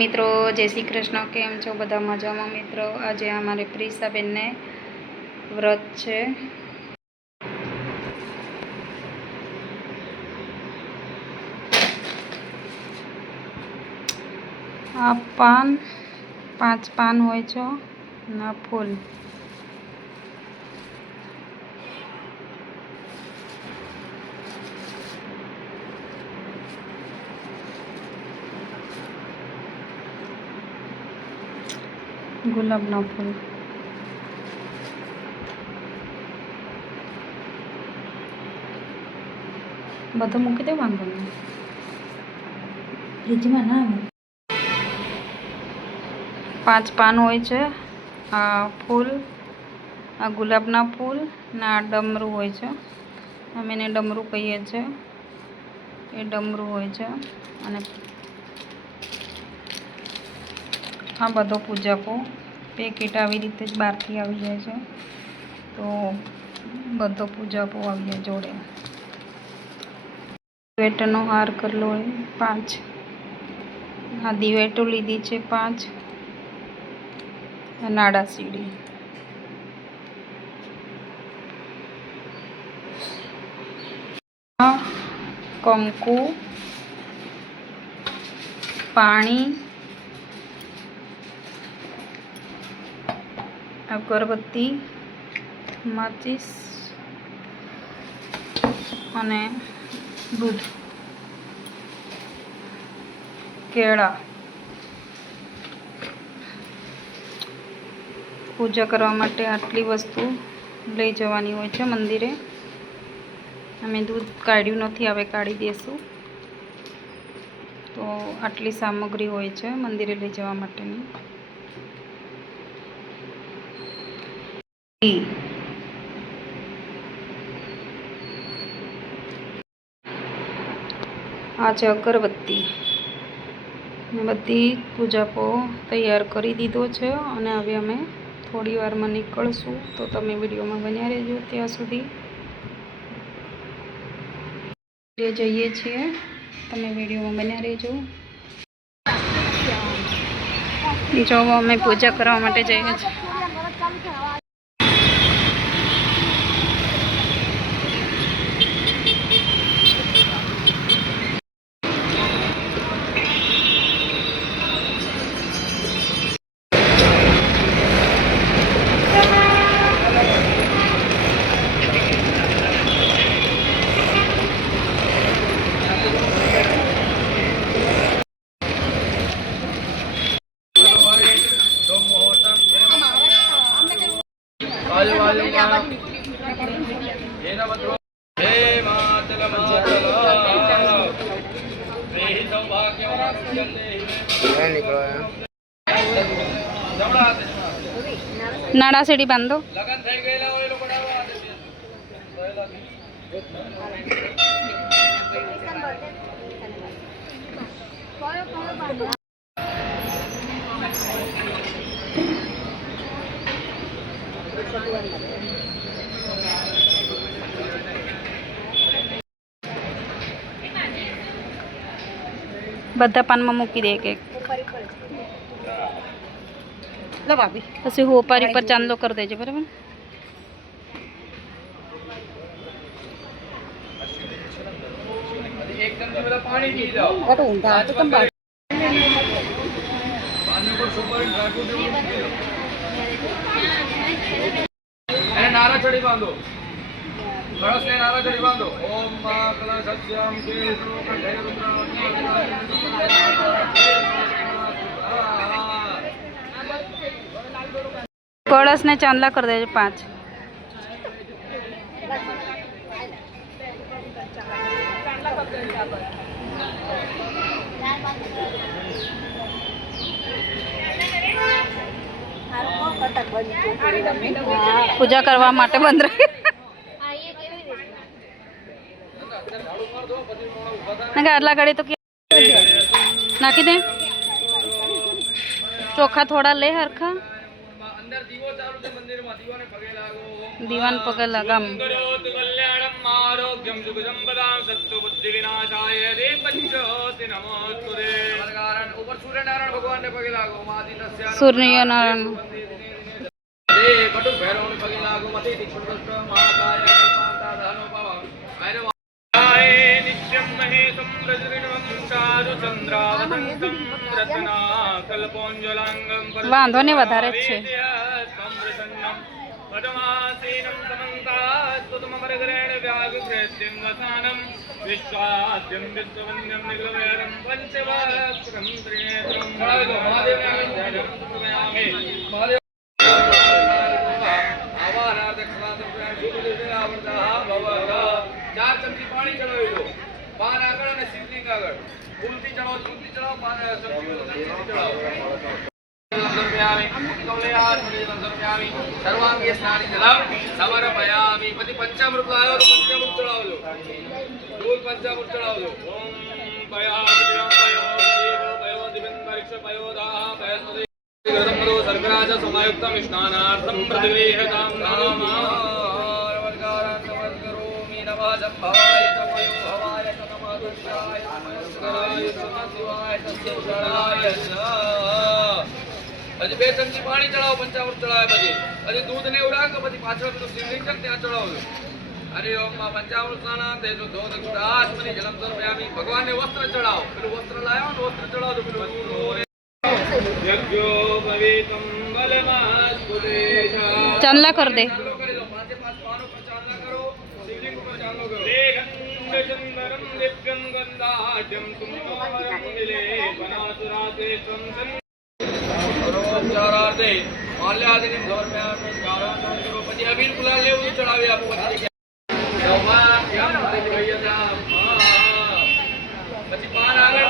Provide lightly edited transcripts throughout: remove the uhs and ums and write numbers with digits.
મિત્રો जय श्री कृष्ण। केम छो बधा मजामां मित्रों। आज अमारे प्रीसाबेन ने व्रत छे। आ पान 5 पान होय छे ना फूल। गुलाबना फूल बधु मूकी दे वांधो नहीं। फ्रिजमां ना 5 पान होय छे। आ फूल आ गुलाबना फूल ना डमरू होय छे। अमे ने डमरू कहीए छे। ए डमरू होय छे अने आ बधो पूजापो पेकेट आवी रीते ज बहारथी आवी जाय छे। तो बधो पूजापो आवी जाय जोड़े। दिवेटनो हार करलो है 5। आ दिवेटो लीधी छे 5। नाड़ा सीढ़ी कंकु पानी अगरबत्ती माचिस अने दूध केळा पूजा करवा माटे आटली वस्तु लई जवानी होय छे मंदिरे। अमे दूध काढ्યું નથી, હવે કાઢી દેશું। तो आटली सामग्री होय छे मंदिरे लई जवा माटेनी। आ छे अगरबत्ती। बधी पूजापो तैयार करी दीधो छे अने हवे अमे थोड़ी वार में निकळशुं। तो तमे विडियो में बन्या रहेजो। त्यां सुधी जईए छीए, तमे विडियो में बन्या रहेजो। जो अमे पूजा करवा माटे जईए छीए। नाड़ा सीढ़ी बांधो। बधा पान में मूकी दे के पछी होपारी पर चांदलो कर देजे। बराबर नारा चढ़ी बांधो। कलश ने नारा चढ़ी बांधो। ओम मां कलशस्याम केशो कंठे कलश ने चांदला कर देजे 5। पूजा करवा माटे बंद रही आटला घड़ी तो नाखी दे। चोखा थोड़ा ले हरखा અંદર દીવો ચાલુ છે મંદિરમાં, દીવાને પગે લાગો. દીવાન પગે લગામ. કરોતુ કલ્યાણમ આરોગ્યમ સુખ સંપદામ સત્તુ બુદ્ધિ વિનાશાય રે પંચોતિ નમોસ્તુતે. કારણ ઉપર સૂર્યનારાયણ ભગવાનને પગે લાગો. માદી નસ્યા સૂર્યનારાયણ દે કટુ ભૈરવને પગે લાગો. મતે દીક્ષુષ્ટ મહાકાય કલ્પાંતા ધાનો પાવા ભૈરવ નિત્યમ મહેશમ રજરીણવમ ચારુ ચંદ્રાવતંકમ રત્ના કલ્પોંજલાંગમ વાંધો ને વધારે જ છે. સમૃતન્નમ પદમાસીનમ સમંતાસ્તુતમરગરેણ વ્યાઘ્રેત્યં વસાનમ વિશ્વાસ્યં વિશ્વવન્યમ નિગ્રવેરમ પંચવક્ત્રમ ત્રિનેત્રમ. મહાદેવ ચાર ચમચી પાણી ચડાવી દો. પાન આગળ અને શિવલિંગ આગળ. ફૂલથી ચડાવો, ફૂલથી ચડાવો, પાન ચમચી ચડાવો. સર્વાંગે સ્નાનિ જલમ સમર્પયામિ. પછી પંચામૃત લાવ્યો તો પંચામૃત ચડાવજો. દૂધ પંચામૃત ચડાવજો. ઓમ ભયાદિવ્યં ભયો દિવ્યં પરીક્ષ ભયોદાહ ભયસ્વદે ગરમરો સર્ગરાજ સમાયુક્તમ સ્નાનાર્થમ પ્રતિગૃહ્યતામ નામ. જંભાય તમયો હવાય તમઃ દુષ્ટાય નમસ્કારાય સદાશિવાય તસ્યૈ. પછી બે ચમચી પાણી ચડાવો, પંચામૃત ચડાવે પછી દૂધ ને ઉડાકો. પછી પાછળ પેલું શિવલિંગ છે ત્યાં ચડાવજો. હરિ ઓમ માં પંચામૃત સ્નાન તેજો ધોધ કુટાસ્મની જલમ સમર્પયામિ. ભગવાનને વસ્ત્ર ચડાવો. પેલું વસ્ત્ર લાવ્યો ને વસ્ત્ર ચડાવજો. પેલું યજ્ઞો ભવિતમ બલમાસ્તુદેશા. ચાંદલા કર દે. કરી દો. પાંચે પાંચ પાનો પર ચાંદલા કરો. શિવલિંગ ઉપર ચાંદલો કરો. ચંદરમ દિવ્યમ ગંધાઢ્યમ કુંભરમ વિલેપનાસુરાસેષ્વમ સરોપચારાર્થે માલ્યાદિની સમર્પયામિ. પછી અબીર ગુલાલ લેવું ચડાવી આપો. પછી પાન આગળ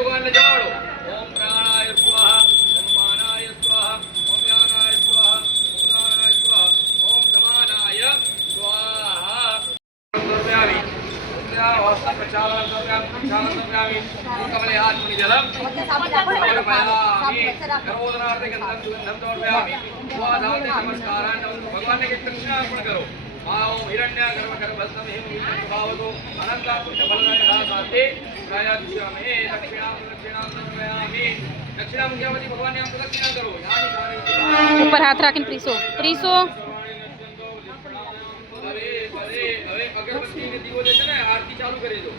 ભગવાનને જવાડો. ઓમ પ્રાણાય સ્વાહા, ઓમ પાનાય સ્વાહા, ઓમ યાનાય સ્વાહા, ઓમ દાનાય સ્વાહા, ઓમ સમાનાય સ્વાહા. કમલે આત્મનિ જલમ સમર્પયામિ. કરોદનાર્થે ગંધમ સમર્પયામિ. નમસ્કારાન. ભગવાનને કે દક્ષિણા અર્પણ કરો. ઓમ હિરણ્ય ગર્ભ ગર્ભસ્તમ હિમ ભાવતો અનંતા પુણ્ય ફલદાય સાથે પ્રયાચ્યમે દક્ષિણામ દક્ષિણામ સમર્પયામિ. દક્ષિણા મૂક્યા પછી ભગવાનને આમ દક્ષિણા કરો. ઉપર હાથ રાખીને પ્રીસો પ્રીસો. હવે અગરબત્તી ને દીવો જે છે ને આરતી ચાલુ કરી દો.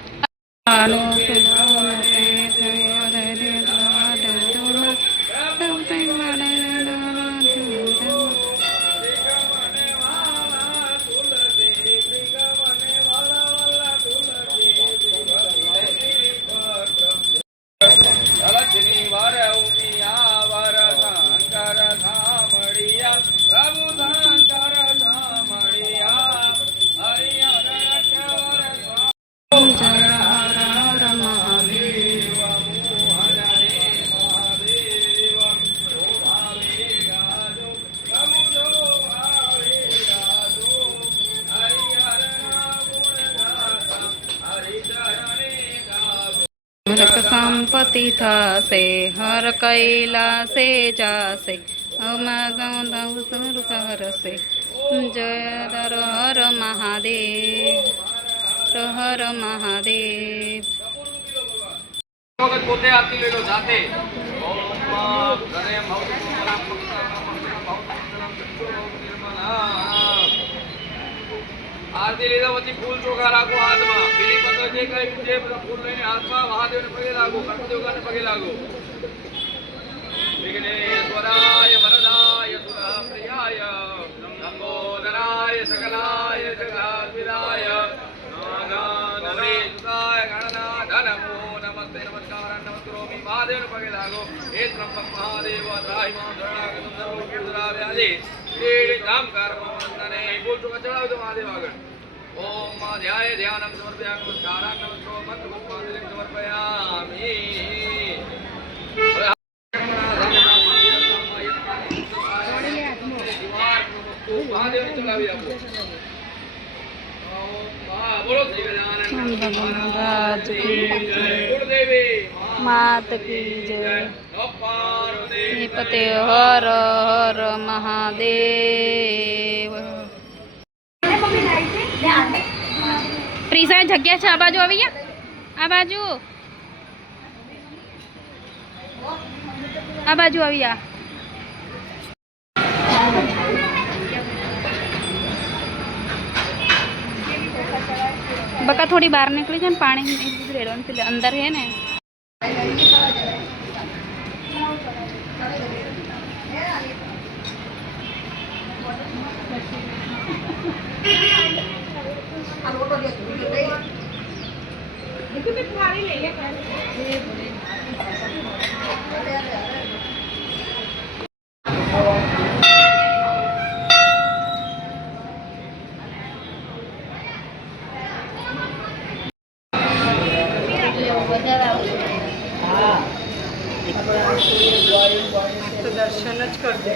સંપત્તિ થશે હર કૈલાસે જાશે કરશે. જય હર હર મહાદેવ, હર મહાદેવ. વખત પોતે આરતી લઈ લો જાતે. આરતી લીધા પછી ફૂલ ચોખા રાખો હાથમાં. બીડી પત્ર જે કઈ જે ફૂલ લઈને હાથમાં મહાદેવને પગે લાગો. કર્મદેવતાને પગે લાગો. વિઘ્નેશ્વરાય વરદાય સુરપ્રિયાય લંબોદરાય સકલાય જગદ્વિરાય નાગાનરે સુતાય ગણનાથ નમો मार्गे लागो हे त्र्यंबक महादेव त्राहि मां शरणागतं सर्वभूतराव्याधि पीडितां कर्मवन्दने बोल चुका चढ़ाओ तो महादेव आगण ओम मां ध्याय ध्यानं समर्पयामि नमस्कारान् नमस्को मंत्रपुष्पाञ्जलिं समर्पयामि महादेव ने चढ़ावी आपको बोलो श्री गजानन महाराज की गुरुदेवी मात की जय। पार्वती पते हर हर महादेव। પ્રિસા જગ્યા છે આ બાજુ આવી ગયા આ બાજુ આવી ગયા बका थोड़ी बाहर निकली जाए पानी रेड़वा अंदर है ने દર્શન જ કરજો.